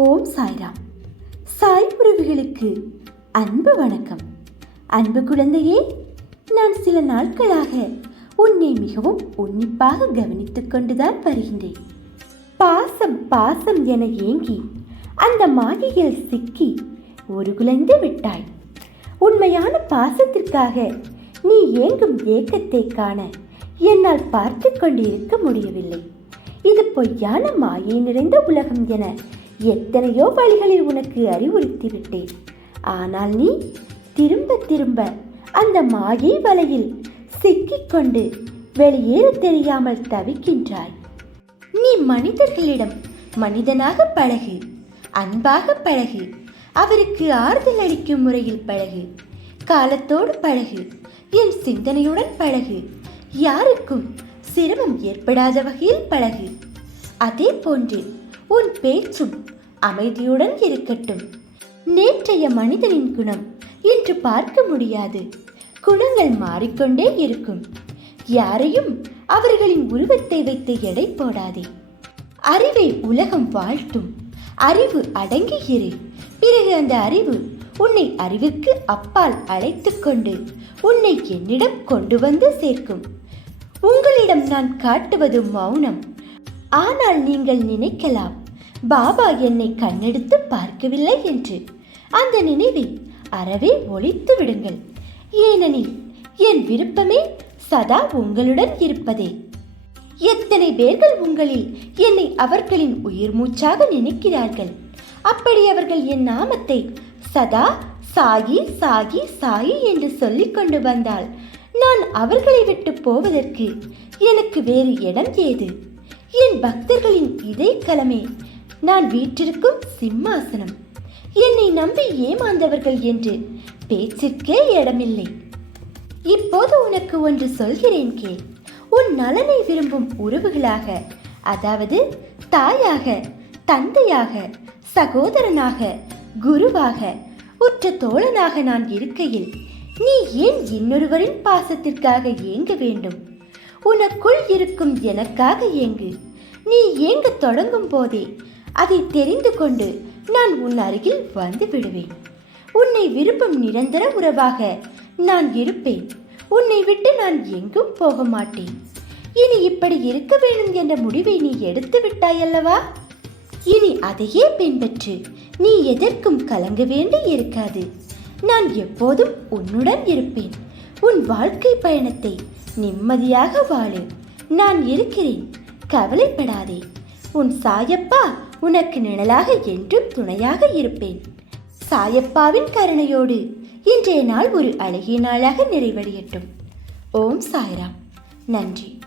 ஓம் சாய்ராம். சாய் உறவுகளுக்கு அன்பு வணக்கம். அன்பு குழந்தையே நான் சில நாட்களாக உன்னை மிகவும் உன்னிப்பாக கவனித்துக் கொண்டுதான் வருகின்றேன். பாசம் பாசம் என ஏங்கி அந்த மாயையில் சிக்கி ஒரு குலைந்து விட்டாய். உண்மையான பாசத்திற்காக நீ ஏங்கும் ஏக்கத்தை காண என்னால் பார்த்து கொண்டிருக்க முடியவில்லை. இது பொய்யான மாயை நிறைந்த உலகம் என எத்தனையோ வழிகளில் உனக்கு அறிவுறுத்தி விட்டேன் ஆனால் நீ திரும்ப திரும்ப அந்த மாயை வலையில் சிக்கிக்கொண்டு வெளியேற தெரியாமல் தவிக்கின்றாய். நீ மனிதர்களிடம் மனிதனாக பழகு அன்பாக பழகு அவருக்கு ஆறுதல் அளிக்கும் முறையில் பழகு காலத்தோடு பழகு என் சிந்தனையுடன் பழகு யாருக்கும் சிரமம் ஏற்படாத வகையில் பழகு. அதே போன்று உன் பேச்சும் அமைதியுடன் இருக்கட்டும். நேற்றைய மனிதனின் குணம் இன்று பார்க்க முடியாது. குணங்கள் மாறிக்கொண்டே இருக்கும். யாரையும் அவர்களின் உருவத்தை வைத்து எடை போடாதே. அறிவை உலகம் வாழ்த்தும். அறிவு அடங்கி பிறகு அந்த அறிவு உன்னை அறிவுக்கு அப்பால் அழைத்து கொண்டு உன்னை என்னிடம் கொண்டு வந்து சேர்க்கும். உங்களிடம் நான் காட்டுவது மௌனம். ஆனால் நீங்கள் நினைக்கலாம் பாபா என்னை கண்ணெடுத்து பார்க்கவில்லை என்று. அந்த நினைவை அறவே ஒழித்து விடுங்கள். ஏனெனில் என் விருப்பமே சதா உங்களுடன் இருப்பதே. எத்தனை பேர்கள் உங்களில் என்னை அவர்களின் உயிர் மூச்சாக நினைக்கிறார்கள். அப்படி அவர்கள் என் நாமத்தை சதா சாகி சாகி சாயி என்று சொல்லிக் கொண்டு வந்தால் நான் அவர்களை விட்டு போவதற்கு எனக்கு வேறு இடம் ஏது? என் பக்தர்களின் இதே கலமே நான் வீற்றிருக்கும் சிம்மாசனம். என்னை நம்பி ஏமாந்தவர்கள் என்று பேச்சிற்கே இடமில்லை. இப்போது உனக்கு ஒன்று சொல்கிறேன் கே உன் நலனை விரும்பும் உறவுகளாக அதாவது தாயாக தந்தையாக சகோதரனாக குருவாக உற்ற தோழனாக நான் இருக்கையில் நீ ஏன் இன்னொருவரின் பாசத்திற்காக ஏங்க வேண்டும்? உனக்குள் இருக்கும் எனக்காக ஏங்கு. நீ ஏங்க தொடங்கும் போதே அதை தெரிந்து கொண்டு நான் உன் அருகில் வந்து விடுவேன். உன்னை விரும்பும் நிரந்தர உறவாக நான் இருப்பேன். உன்னை விட்டு நான் எங்கும் போக மாட்டேன். இனி இப்படி இருக்க வேண்டும் என்ற முடிவை நீ எடுத்து விட்டாயல்லவா இனி அதையே பின்பற்று. நீ எதற்கும் கலங்க வேண்டி இருக்காது. நான் எப்போதும் உன்னுடன் இருப்பேன். உன் வாழ்க்கை பயணத்தை நிம்மதியாக வாழு. நான் இருக்கிறேன். கவலைப்படாதே. உன் சாயப்பா உனக்கு நிழலாக என்றும் துணையாக இருப்பேன். சாயப்பாவின் கருணையோடு இன்றைய நாள் ஒரு அழகிய நாளாக நிறைவடையட்டும். ஓம் சாய்ராம். நன்றி.